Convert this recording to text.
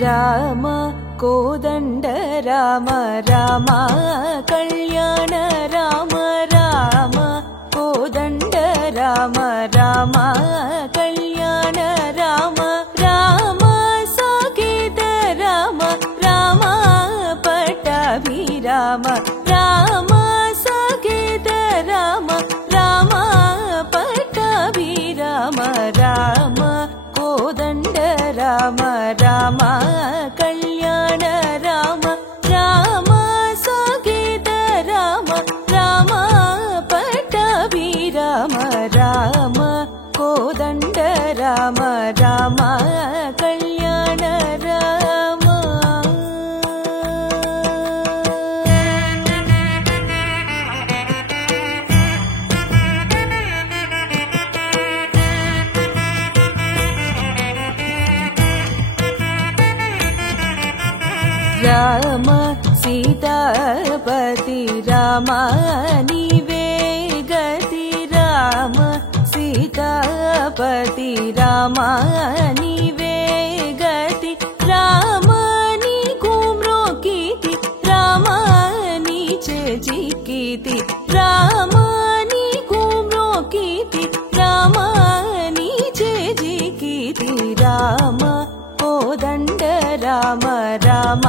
राम कोदण्ड राम राम कल्याण राम राम कोदण्ड राम राम कल्याण राम राम साकेत राम राम पट्टाभिराम राम साकेत राम राम पट्टाभिराम राम कोदण्ड राम राम कल्याण राम राम साकेत राम राम पट्टाभिराम राम कोदण्ड राम राम कल्याण राम राम सीतापति राम नीवे गति राम सीतापति राम नीवे गति राम नीकु म्रोकीति राम नीचे जिकीति राम नीकु म्रोकीति राम नीचे जिकीति राम कोदण्ड राम राम